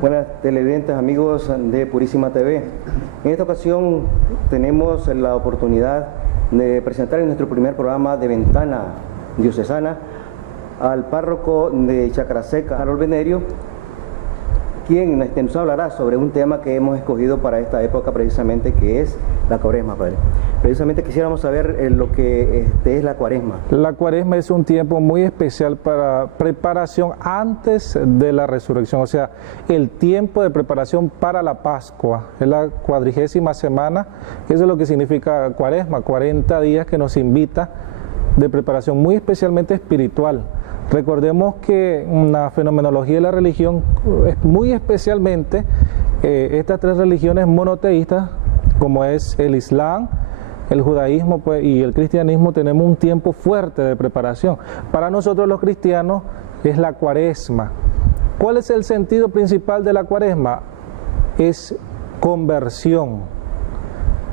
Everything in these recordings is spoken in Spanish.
Buenas televidentes, amigos de Purísima TV. En esta ocasión tenemos la oportunidad de presentar en nuestro primer programa de Ventana Diocesana al párroco de Chacraseca, Harold Venerio, quien nos hablará sobre un tema que hemos escogido para esta época precisamente, que es la Cuaresma, Padre. Precisamente quisiéramos saber lo que es la Cuaresma. La Cuaresma es un tiempo muy especial para preparación antes de la resurrección, o sea, el tiempo de preparación para la Pascua. Es la 40ª semana, eso es lo que significa Cuaresma, 40 días que nos invita de preparación muy especialmente espiritual. Recordemos que la fenomenología de la religión, muy especialmente estas tres religiones monoteístas, como es el Islam, el judaísmo y el cristianismo, tenemos un tiempo fuerte de preparación. Para nosotros los cristianos es la Cuaresma. ¿Cuál es el sentido principal de la Cuaresma? Es conversión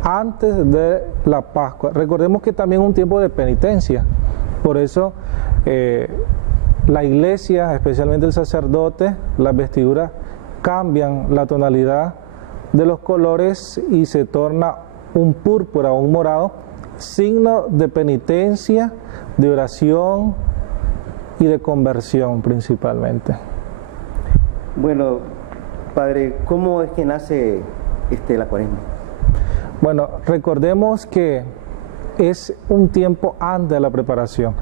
antes de la Pascua. Recordemos que también es un tiempo de penitencia. Por eso la iglesia, especialmente el sacerdote, las vestiduras cambian la tonalidad de los colores y se torna un púrpura o un morado, signo de penitencia, de oración y de conversión principalmente. Bueno, Padre, ¿cómo es que nace la Cuaresma? Bueno, recordemos que es un tiempo antes de la preparación,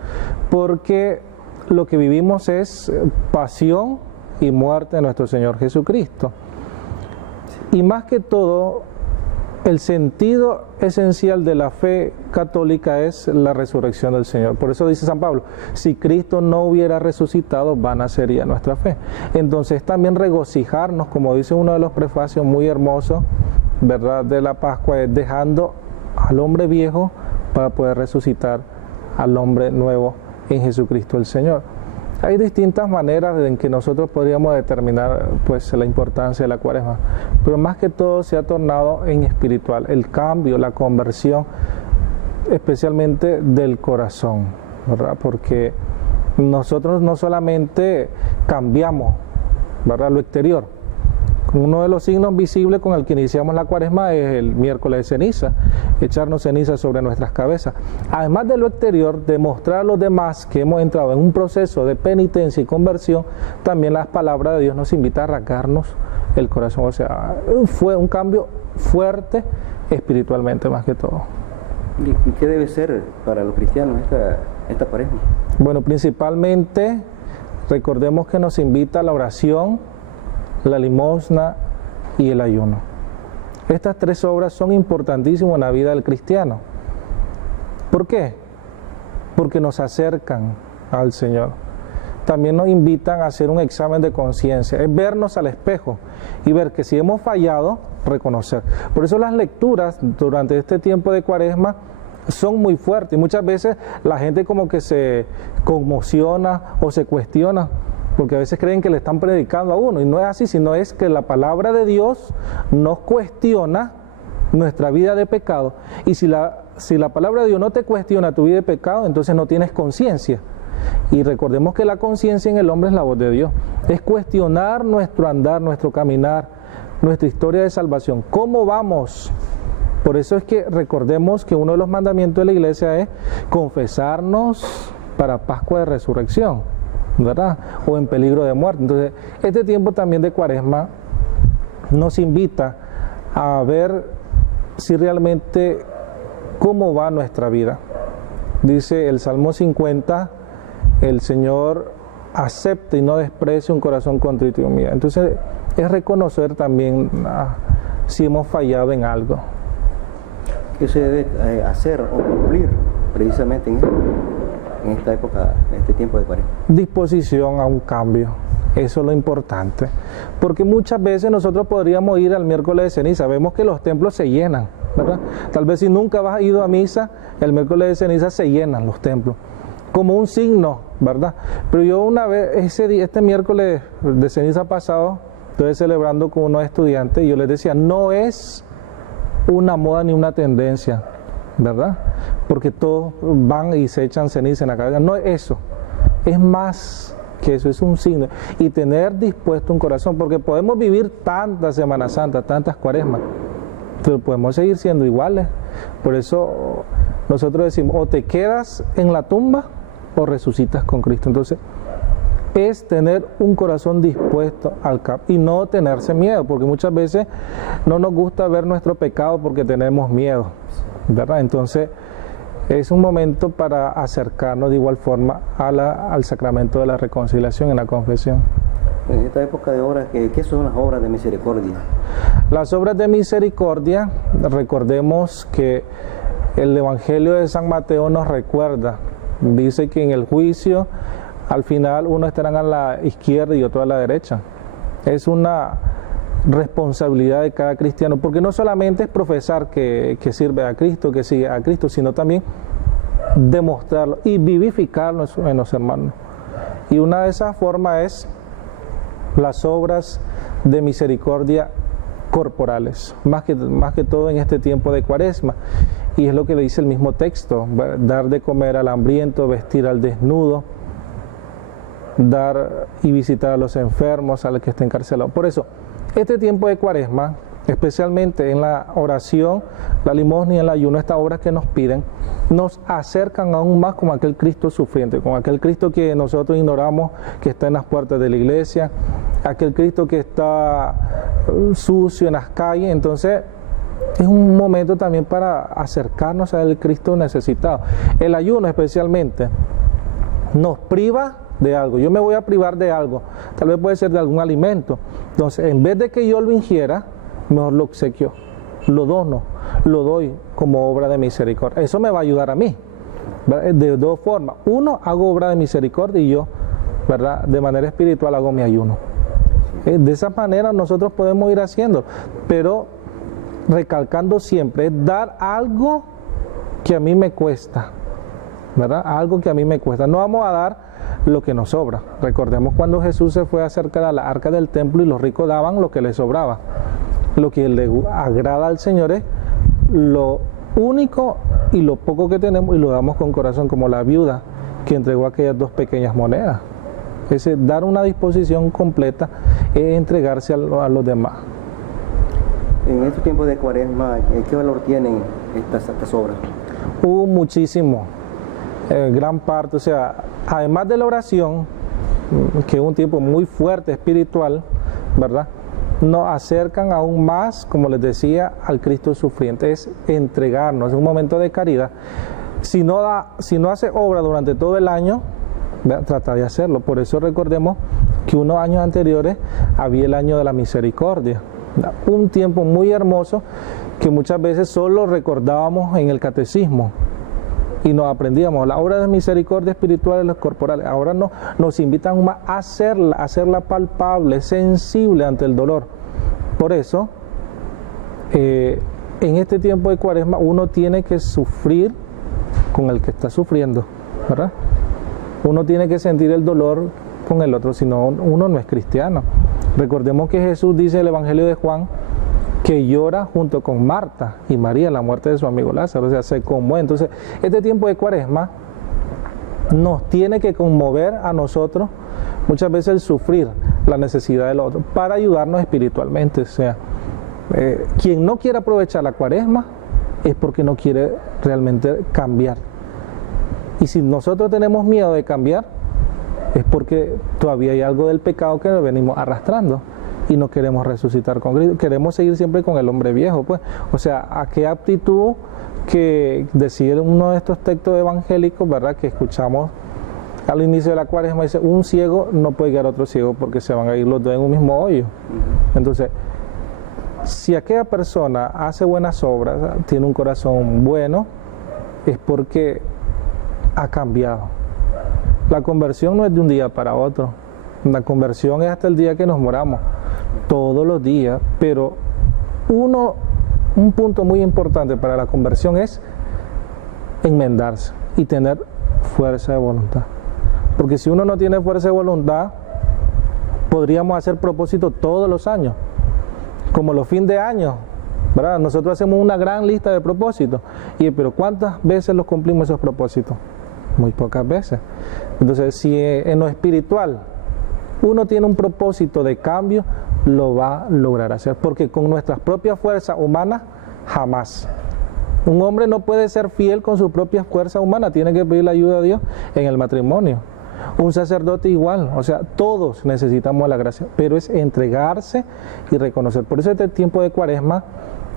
porque lo que vivimos es pasión y muerte de nuestro Señor Jesucristo. Y más que todo, el sentido esencial de la fe católica es la resurrección del Señor. Por eso dice San Pablo, si Cristo no hubiera resucitado, vana sería nuestra fe. Entonces también regocijarnos, como dice uno de los prefacios muy hermosos, ¿verdad?, de la Pascua, es dejando al hombre viejo para poder resucitar al hombre nuevo en Jesucristo el Señor. Hay distintas maneras en que nosotros podríamos determinar pues la importancia de la Cuaresma, pero más que todo se ha tornado en espiritual, el cambio, la conversión, especialmente del corazón, ¿verdad? Porque nosotros no solamente cambiamos, ¿verdad?, lo exterior. Uno de los signos visibles con el que iniciamos la Cuaresma es el miércoles de ceniza, echarnos ceniza sobre nuestras cabezas. Además de lo exterior, demostrar a los demás que hemos entrado en un proceso de penitencia y conversión, también las palabras de Dios nos invita a arrancarnos el corazón. O sea, fue un cambio fuerte espiritualmente más que todo. ¿Y qué debe ser para los cristianos esta Cuaresma? Bueno, principalmente recordemos que nos invita a la oración, la limosna y el ayuno. Estas tres obras son importantísimas en la vida del cristiano. ¿Por qué? Porque nos acercan al Señor. También nos invitan a hacer un examen de conciencia, es vernos al espejo y ver que si hemos fallado, reconocer. Por eso las lecturas durante este tiempo de Cuaresma son muy fuertes y muchas veces la gente como que se conmociona o se cuestiona, porque a veces creen que le están predicando a uno, y no es así, sino es que la palabra de Dios nos cuestiona nuestra vida de pecado, y si la palabra de Dios no te cuestiona tu vida de pecado, entonces no tienes conciencia. Y recordemos que la conciencia en el hombre es la voz de Dios, es cuestionar nuestro andar, nuestro caminar, nuestra historia de salvación, ¿cómo vamos? Por eso es que recordemos que uno de los mandamientos de la iglesia es confesarnos para Pascua de Resurrección, ¿verdad?, o en peligro de muerte. Entonces, este tiempo también de Cuaresma nos invita a ver si realmente cómo va nuestra vida. Dice el Salmo 50, el Señor acepta y no desprecia un corazón contrito y humillado. Entonces, es reconocer también si hemos fallado en algo. ¿Qué se debe hacer o cumplir precisamente en esta época, en este tiempo de Cuaresma? Disposición a un cambio, eso es lo importante, porque muchas veces nosotros podríamos ir al miércoles de ceniza, vemos que los templos se llenan, ¿verdad? Tal vez si nunca has ido a misa, el miércoles de ceniza se llenan los templos, como un signo, ¿verdad? Pero yo una vez, este miércoles de ceniza pasado, estoy celebrando con unos estudiantes y yo les decía, no es una moda ni una tendencia, ¿verdad? Porque todos van y se echan ceniza en la cabeza. No es eso, es más que eso es un signo, y tener dispuesto un corazón, porque podemos vivir tantas Semanas Santas, tantas Cuaresmas, pero podemos seguir siendo iguales. Por eso nosotros decimos, o te quedas en la tumba o resucitas con Cristo. Entonces, es tener un corazón dispuesto al cambio y no tenerse miedo, porque muchas veces no nos gusta ver nuestro pecado porque tenemos miedo, ¿verdad? Entonces, es un momento para acercarnos de igual forma al sacramento de la reconciliación en la confesión. En esta época de obras, ¿qué son las obras de misericordia? Las obras de misericordia, recordemos que el Evangelio de San Mateo nos recuerda, dice que en el juicio, al final uno estará a la izquierda y otro a la derecha. Es una responsabilidad de cada cristiano, porque no solamente es profesar que sirve a Cristo, que sigue a Cristo, sino también demostrarlo y vivificarlo en los hermanos. Y una de esas formas es las obras de misericordia corporales, más que todo en este tiempo de Cuaresma. Y es lo que le dice el mismo texto: dar de comer al hambriento, vestir al desnudo, dar y visitar a los enfermos, al que esté encarcelado. Por eso, este tiempo de Cuaresma, especialmente en la oración, la limosna y el ayuno, estas obras que nos piden, nos acercan aún más con aquel Cristo sufriente, con aquel Cristo que nosotros ignoramos, que está en las puertas de la iglesia, aquel Cristo que está sucio en las calles. Entonces, es un momento también para acercarnos al Cristo necesitado. El ayuno especialmente nos priva de algo. Yo me voy a privar de algo, tal vez puede ser de algún alimento. Entonces, en vez de que yo lo ingiera, mejor lo obsequio, lo dono, lo doy como obra de misericordia. Eso me va a ayudar a mí, ¿verdad? De dos formas. Uno, hago obra de misericordia, y yo, ¿verdad?, de manera espiritual hago mi ayuno. De esa manera nosotros podemos ir haciendo, pero recalcando siempre, es dar algo que a mí me cuesta, ¿verdad? Algo que a mí me cuesta. No vamos a dar lo que nos sobra. Recordemos cuando Jesús se fue a acercar a la arca del templo y los ricos daban lo que les sobraba. Lo que le agrada al Señor es lo único y lo poco que tenemos, y lo damos con corazón, como la viuda que entregó aquellas 2 pequeñas monedas. Ese dar una disposición completa es entregarse a los demás. En estos tiempos de Cuaresma, ¿qué valor tienen estas obras? Muchísimo, gran parte. O sea, además de la oración, que es un tiempo muy fuerte espiritual, ¿verdad?, nos acercan aún más, como les decía, al Cristo sufriente. Es entregarnos, es un momento de caridad. Si no hace obra durante todo el año, trata de hacerlo. Por eso recordemos que unos años anteriores había el año de la misericordia, un tiempo muy hermoso que muchas veces solo recordábamos en el catecismo y nos aprendíamos la obra de misericordia espiritual y los corporales. Ahora nos invitan más a hacerla palpable, sensible ante el dolor. Por eso, en este tiempo de Cuaresma, uno tiene que sufrir con el que está sufriendo, ¿verdad? Uno tiene que sentir el dolor con el otro, si no, uno no es cristiano. Recordemos que Jesús dice en el Evangelio de Juan que llora junto con Marta y María la muerte de su amigo Lázaro, o sea, se conmueve. Entonces, este tiempo de Cuaresma nos tiene que conmover a nosotros muchas veces el sufrir la necesidad del otro para ayudarnos espiritualmente. O sea, quien no quiere aprovechar la Cuaresma es porque no quiere realmente cambiar. Y si nosotros tenemos miedo de cambiar, es porque todavía hay algo del pecado que nos venimos arrastrando y no queremos resucitar con Cristo. Queremos seguir siempre con el hombre viejo, pues. O sea, ¿a qué aptitud que decir uno de estos textos evangélicos, ¿verdad?, que escuchamos al inicio de la Cuaresma? Dice, un ciego no puede guiar a otro ciego porque se van a ir los dos en un mismo hoyo. Entonces, si aquella persona hace buenas obras, tiene un corazón bueno, es porque ha cambiado. La conversión no es de un día para otro. La conversión es hasta el día que nos moramos, todos los días. Pero un punto muy importante para la conversión es enmendarse y tener fuerza de voluntad. Porque si uno no tiene fuerza de voluntad, podríamos hacer propósitos todos los años, como los fines de año, ¿verdad? Nosotros hacemos una gran lista de propósitos, pero ¿cuántas veces los cumplimos esos propósitos? Muy pocas veces. Entonces, si en lo espiritual uno tiene un propósito de cambio, lo va a lograr hacer, porque con nuestras propias fuerzas humanas, jamás. Un hombre no puede ser fiel con sus propias fuerzas humanas, tiene que pedir la ayuda a Dios en el matrimonio. Un sacerdote igual, o sea, todos necesitamos la gracia, pero es entregarse y reconocer. Por eso este tiempo de Cuaresma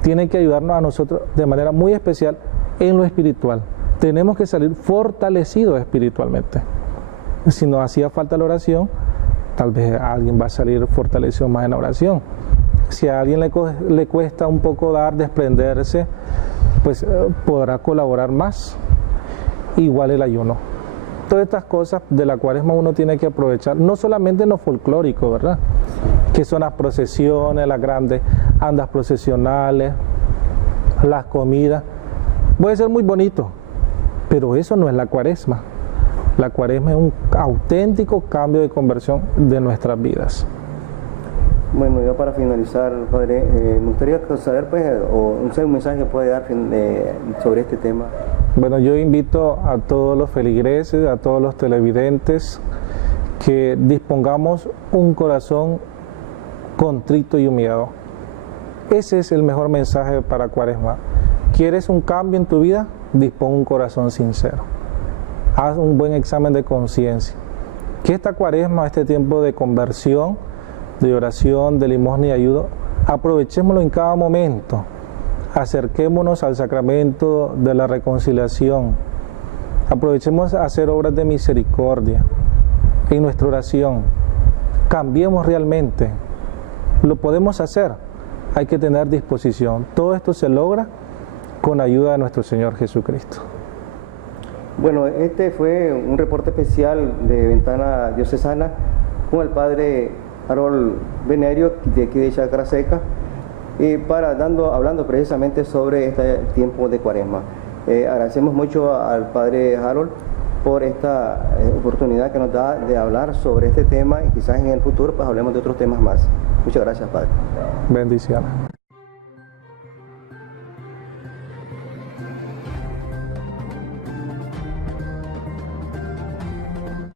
tiene que ayudarnos a nosotros de manera muy especial en lo espiritual. Tenemos que salir fortalecidos espiritualmente. Si nos hacía falta la oración, tal vez alguien va a salir fortalecido más en la oración. Si a alguien le cuesta un poco desprenderse, pues podrá colaborar más. Igual el ayuno. Todas estas cosas de la Cuaresma uno tiene que aprovechar, no solamente en lo folclórico, ¿verdad? Que son las procesiones, las grandes andas procesionales, las comidas. Puede ser muy bonito, pero eso no es la Cuaresma. La Cuaresma es un auténtico cambio de conversión de nuestras vidas. Bueno, ya para finalizar, padre, me gustaría saber, pues, un mensaje que puede dar sobre este tema. Bueno, yo invito a todos los feligreses, a todos los televidentes, que dispongamos un corazón contrito y humillado. Ese es el mejor mensaje para Cuaresma. ¿Quieres un cambio en tu vida? Dispón un corazón sincero. Haz un buen examen de conciencia. Que esta Cuaresma, este tiempo de conversión, de oración, de limosna y ayuda, aprovechémoslo en cada momento. Acerquémonos al sacramento de la reconciliación. Aprovechemos a hacer obras de misericordia en nuestra oración. Cambiemos realmente. Lo podemos hacer. Hay que tener disposición. Todo esto se logra con ayuda de nuestro Señor Jesucristo. Bueno, este fue un reporte especial de Ventana Diocesana con el padre Harold Venerio, de aquí de Chácara Seca, hablando precisamente sobre este tiempo de Cuaresma. Agradecemos mucho al padre Harold por esta oportunidad que nos da de hablar sobre este tema, y quizás en el futuro pues hablemos de otros temas más. Muchas gracias, padre. Bendiciones.